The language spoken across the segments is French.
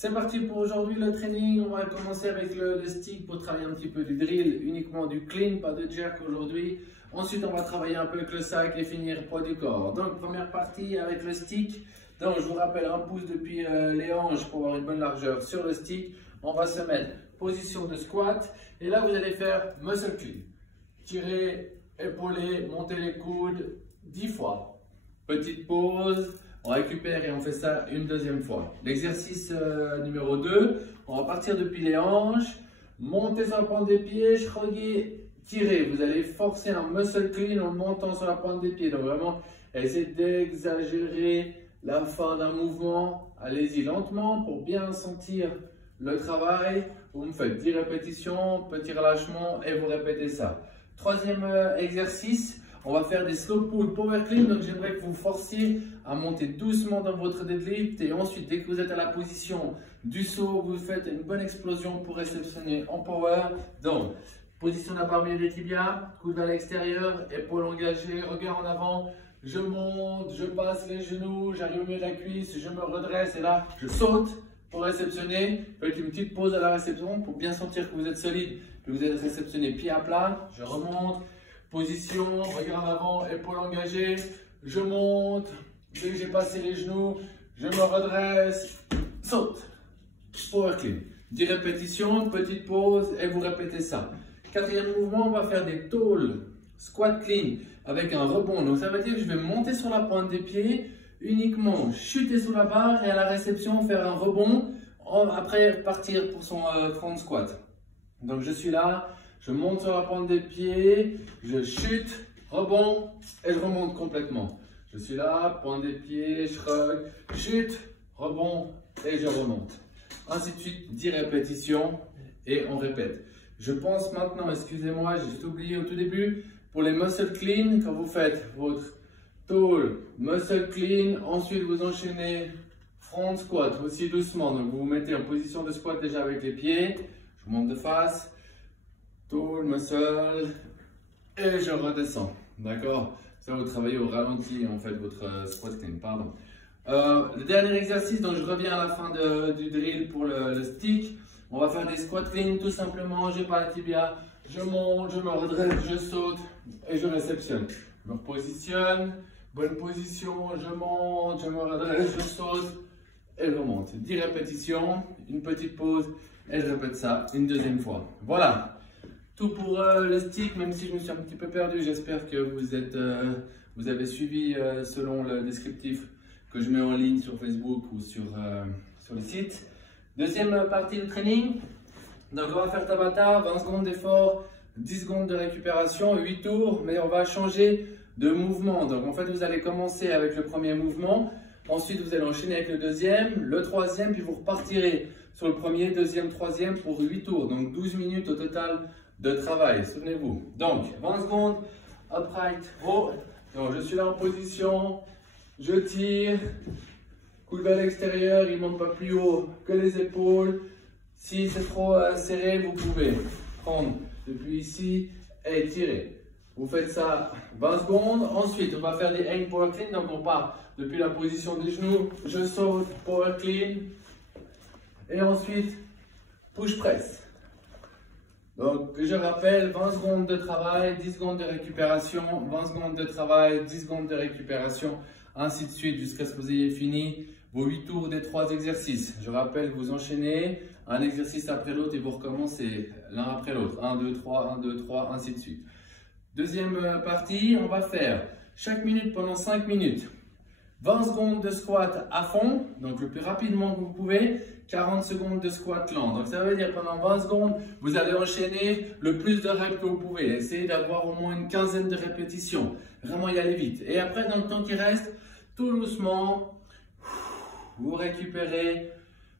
C'est parti pour aujourd'hui le training. On va commencer avec le stick pour travailler un petit peu du drill, uniquement du clean, pas de jerk aujourd'hui. Ensuite, on va travailler un peu avec le sac et finir poids du corps. Donc, première partie avec le stick. Donc, je vous rappelle, un pouce depuis les hanches pour avoir une bonne largeur sur le stick. On va se mettre position de squat. Et là, vous allez faire muscle clean. Tirer, épauler, monter les coudes 10 fois. Petite pause. On récupère et on fait ça une deuxième fois. L'exercice numéro 2, on va partir depuis les hanches, monter sur la pointe des pieds, shrugger, tirer. Vous allez forcer un muscle clean en montant sur la pointe des pieds. Donc vraiment, essayez d'exagérer la fin d'un mouvement. Allez-y lentement pour bien sentir le travail. Vous me faites 10 répétitions, petit relâchement et vous répétez ça. Troisième exercice. On va faire des slow pull power clean, donc j'aimerais que vous forciez à monter doucement dans votre deadlift et ensuite dès que vous êtes à la position du saut, vous faites une bonne explosion pour réceptionner en power. Donc, position de la barre au milieu des tibias, coude vers l'extérieur, épaules engagées, regard en avant, je monte, je passe les genoux, j'arrive au milieu de la cuisse, je me redresse et là je saute pour réceptionner. Faites une petite pause à la réception pour bien sentir que vous êtes solide, que vous êtes réceptionné pied à plat, je remonte. Position, regard en avant, épaules engagées, je monte, dès que j'ai passé les genoux, je me redresse, saute, power clean. 10 répétitions, petite pause et vous répétez ça. Quatrième mouvement, on va faire des tall squat clean avec un rebond. Donc ça veut dire que je vais monter sur la pointe des pieds, uniquement chuter sous la barre et à la réception faire un rebond, après partir pour son front squat. Donc je suis là. Je monte sur la pointe des pieds, je chute, rebond et je remonte complètement. Je suis là, pointe des pieds, shrug, chute, rebond et je remonte. Ainsi de suite, 10 répétitions et on répète. Je pense maintenant, excusez-moi, j'ai juste oublié au tout début, pour les muscle clean, quand vous faites votre tall muscle clean, ensuite vous enchaînez front squat aussi doucement. Donc vous vous mettez en position de squat déjà avec les pieds. Je monte de face. Tall muscle et je redescends, d'accord? Ça vous travaillez au ralenti en fait votre squat clean, pardon. Le dernier exercice, donc je reviens à la fin du drill pour le stick. On va faire des squat clean tout simplement, j'ai pas la tibia, je monte, je me redresse, je saute et je réceptionne. Je me repositionne, bonne position, je monte, je me redresse, je saute et je remonte. 10 répétitions, une petite pause et je répète ça une deuxième fois. Voilà. Tout pour le stick, même si je me suis un petit peu perdu, j'espère que vous avez suivi selon le descriptif que je mets en ligne sur Facebook ou sur le site. Deuxième partie de training, donc on va faire Tabata, 20 secondes d'effort, 10 secondes de récupération, 8 tours, mais on va changer de mouvement. Donc en fait vous allez commencer avec le premier mouvement, ensuite vous allez enchaîner avec le deuxième, le troisième, puis vous repartirez sur le premier, deuxième, troisième pour 8 tours, donc 12 minutes au total de travail, souvenez-vous. Donc, 20 secondes, upright, row. Donc, je suis là en position, je tire, coude vers l'extérieur, il ne monte pas plus haut que les épaules. Si c'est trop serré, vous pouvez prendre depuis ici et tirer. Vous faites ça 20 secondes. Ensuite, on va faire des hang power clean. Donc, on part depuis la position des genoux, je saute, power clean. Et ensuite, push press. Donc, je rappelle, 20 secondes de travail, 10 secondes de récupération, 20 secondes de travail, 10 secondes de récupération, ainsi de suite jusqu'à ce que vous ayez fini vos 8 tours des 3 exercices. Je rappelle, vous enchaînez un exercice après l'autre et vous recommencez l'un après l'autre. 1, 2, 3, 1, 2, 3, ainsi de suite. Deuxième partie, on va faire chaque minute pendant 5 minutes. 20 secondes de squat à fond, donc le plus rapidement que vous pouvez, 40 secondes de squat lent. Donc ça veut dire pendant 20 secondes, vous allez enchaîner le plus de reps que vous pouvez. Essayez d'avoir au moins une quinzaine de répétitions. Vraiment y aller vite. Et après, dans le temps qui reste, tout doucement, vous récupérez,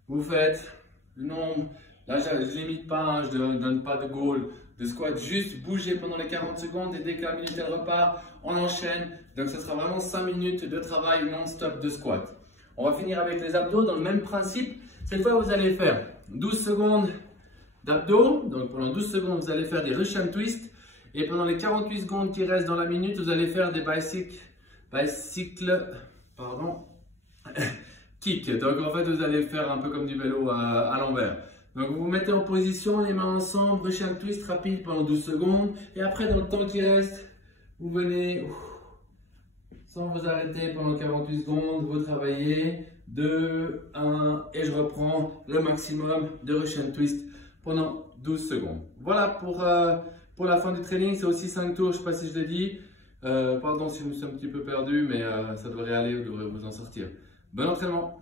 vous faites le nombre. Là, je ne limite pas, hein, je ne donne pas de goal de squat, juste bouger pendant les 40 secondes et dès que la minute elle repart, on enchaîne. Donc ce sera vraiment 5 minutes de travail non-stop de squat. On va finir avec les abdos dans le même principe. Cette fois, vous allez faire 12 secondes d'abdos. Donc pendant 12 secondes, vous allez faire des Russian twists. Et pendant les 48 secondes qui restent dans la minute, vous allez faire des kick. Donc en fait, vous allez faire un peu comme du vélo à l'envers. Donc vous vous mettez en position, les mains ensemble, Russian twist rapide pendant 12 secondes. Et après, dans le temps qui reste, vous venez sans vous arrêter pendant 48 secondes, vous travaillez 2, 1 et je reprends le maximum de Russian twist pendant 12 secondes. Voilà pour la fin du training, c'est aussi 5 tours, je ne sais pas si je l'ai dit. Pardon si je me suis un petit peu perdu, mais ça devrait aller, vous devrez vous en sortir. Bon entraînement!